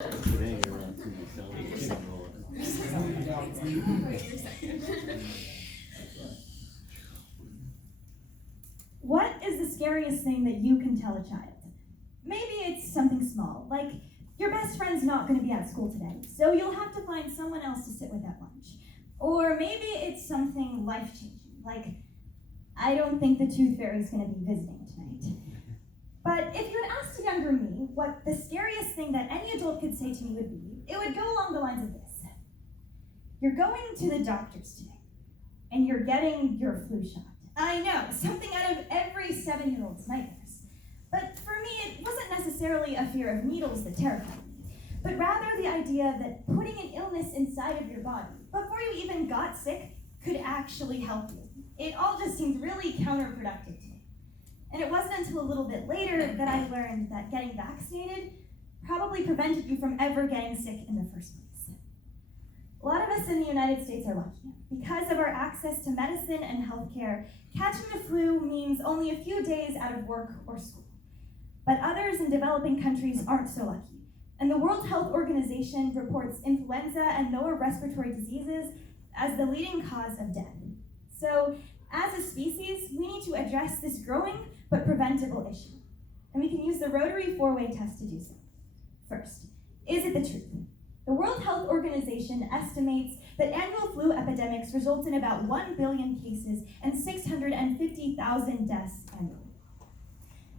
Today you're on TV television. What is the scariest thing that you can tell a child? Maybe it's something small, like your best friend's not going to be at school today, so you'll have to find someone else to sit with at lunch. Or maybe it's something life-changing, like I don't think the tooth fairy's going to be visiting tonight. But if you had asked a younger me what the scariest thing that any adult could say to me would be, it would go along the lines of this. You're going to the doctor's today, and you're getting your flu shot. I know, something out of every 7-year-old's nightmares. But for me, it wasn't necessarily a fear of needles that terrified me, but rather the idea that putting an illness inside of your body, before you even got sick, could actually help you. It all just seemed really counterproductive to me. And it wasn't until a little bit later that I learned that getting vaccinated probably prevented you from ever getting sick in the first place. A lot of us in the United States are lucky. Because of our access to medicine and healthcare, catching the flu means only a few days out of work or school. But others in developing countries aren't so lucky. And the World Health Organization reports influenza and lower respiratory diseases as the leading cause of death. So, as a species, we need to address this growing but preventable issue. And we can use the Rotary 4-way test to do so. First, is it the truth? The World Health Organization estimates that annual flu epidemics result in about 1 billion cases and 650,000 deaths annually.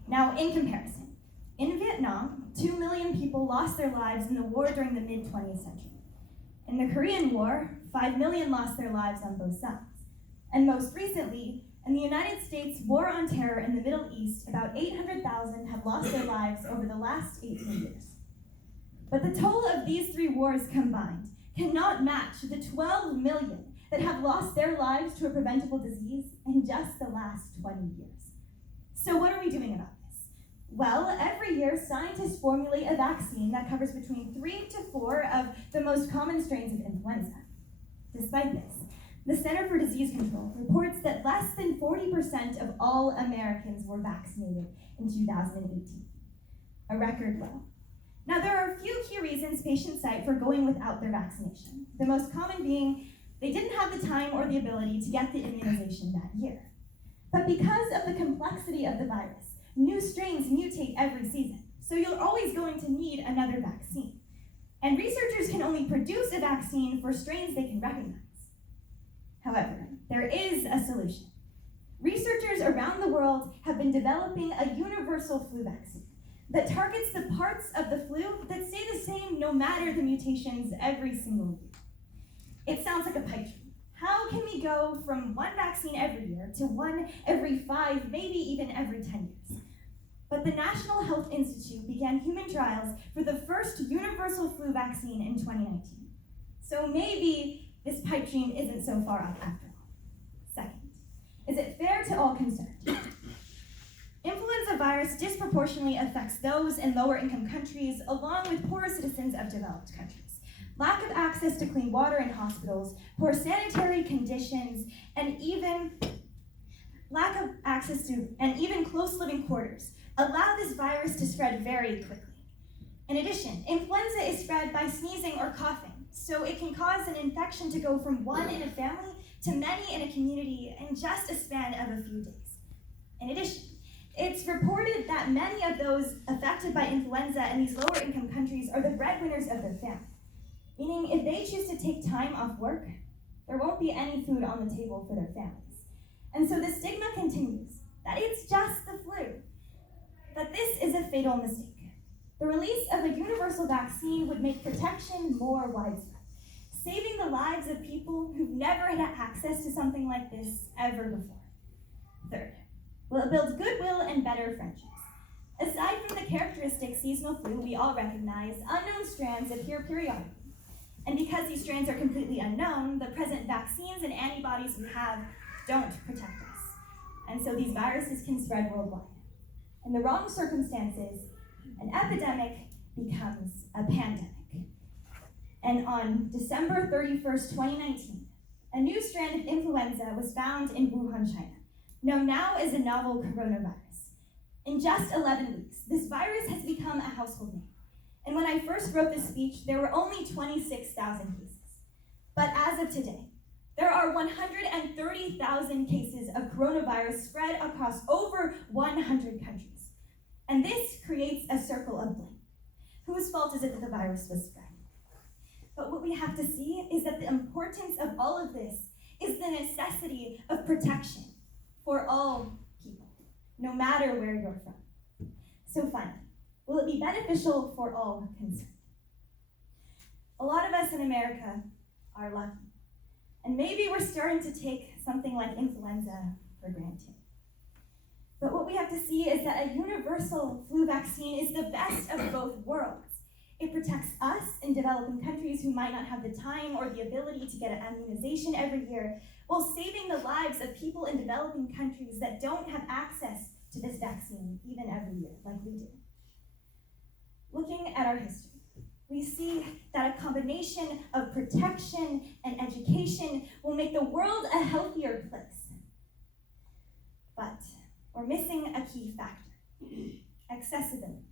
Now, in comparison, in Vietnam, 2 million people lost their lives in the war during the mid-20th century. In the Korean War, 5 million lost their lives on both sides. And most recently, in the United States War on Terror in the Middle East, about 800,000 have lost their lives over the last 18 years. But the toll of these 3 wars combined cannot match the 12 million that have lost their lives to a preventable disease in just the last 20 years. So what are we doing about this? Well, every year scientists formulate a vaccine that covers between 3 to 4 of the most common strains of influenza. Despite this, the Center for Disease Control reports that less than 40% of all Americans were vaccinated in 2018, a record low. Now, there are a few key reasons patients cite for going without their vaccination, the most common being they didn't have the time or the ability to get the immunization that year. But because of the complexity of the virus, new strains mutate every season, so you're always going to need another vaccine. And researchers can only produce a vaccine for strains they can recognize. However, there is a solution. Researchers around the world have been developing a universal flu vaccine that targets the parts of the flu that stay the same no matter the mutations every single year. It sounds like a pipe dream. How can we go from one vaccine every year to one every 5, maybe even every 10 years? But the National Health Institute began human trials for the first universal flu vaccine in 2019. So maybe this pipe dream isn't so far off after all. Second, is it fair to all concerned? Influenza virus disproportionately affects those in lower income countries along with poorer citizens of developed countries. Lack of access to clean water in hospitals, poor sanitary conditions, and even lack of access to and even close living quarters allow this virus to spread very quickly. In addition, influenza is spread by sneezing or coughing, so it can cause an infection to go from one in a family to many in a community in just a span of a few days. In addition, it's reported that many of those affected by influenza in these lower income countries are the breadwinners of their family, meaning if they choose to take time off work, there won't be any food on the table for their families. And so the stigma continues that it's just the flu, that this is a fatal mistake. The release of a universal vaccine would make protection more widespread, saving the lives of people who've never had access to something like this ever before. Third, will it build goodwill and better friendships? Aside from the characteristic seasonal flu we all recognize, unknown strands appear periodically. And because these strands are completely unknown, the present vaccines and antibodies we have don't protect us. And so these viruses can spread worldwide. In the wrong circumstances, an epidemic becomes a pandemic. And on December 31st, 2019, a new strand of influenza was found in Wuhan, China, known now as a novel coronavirus. In just 11 weeks, this virus has become a household name. And when I first wrote this speech, there were only 26,000 cases. But as of today, there are 130,000 cases of coronavirus spread across over 100 countries. And this creates a circle of blame. Whose fault is it that the virus was spread? But what we have to see is that the importance of all of this is the necessity of protection for all people, no matter where you're from. So finally, will it be beneficial for all concerned? A lot of us in America are lucky. And maybe we're starting to take something like influenza for granted. But what we have to see is that a universal flu vaccine is the best of both worlds. It protects us in developing countries who might not have the time or the ability to get an immunization every year, while saving the lives of people in developing countries that don't have access to this vaccine even every year, like we do. Looking at our history, we see that a combination of protection and education will make the world a healthier place. But we're missing a key factor: accessibility.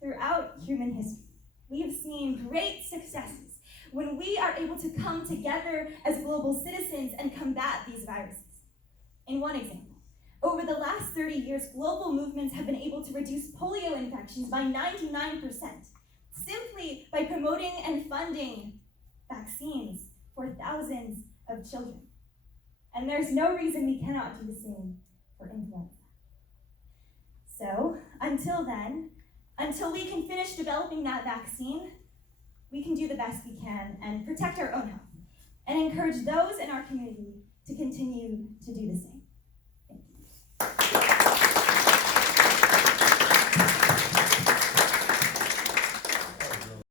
Throughout human history, we have seen great successes when we are able to come together as global citizens and combat these viruses. In one example, over the last 30 years, global movements have been able to reduce polio infections by 99%, simply by promoting and funding vaccines for thousands of children. And there's no reason we cannot do the same for influenza. So, until then, until we can finish developing that vaccine, we can do the best we can and protect our own health and encourage those in our community to continue to do the same.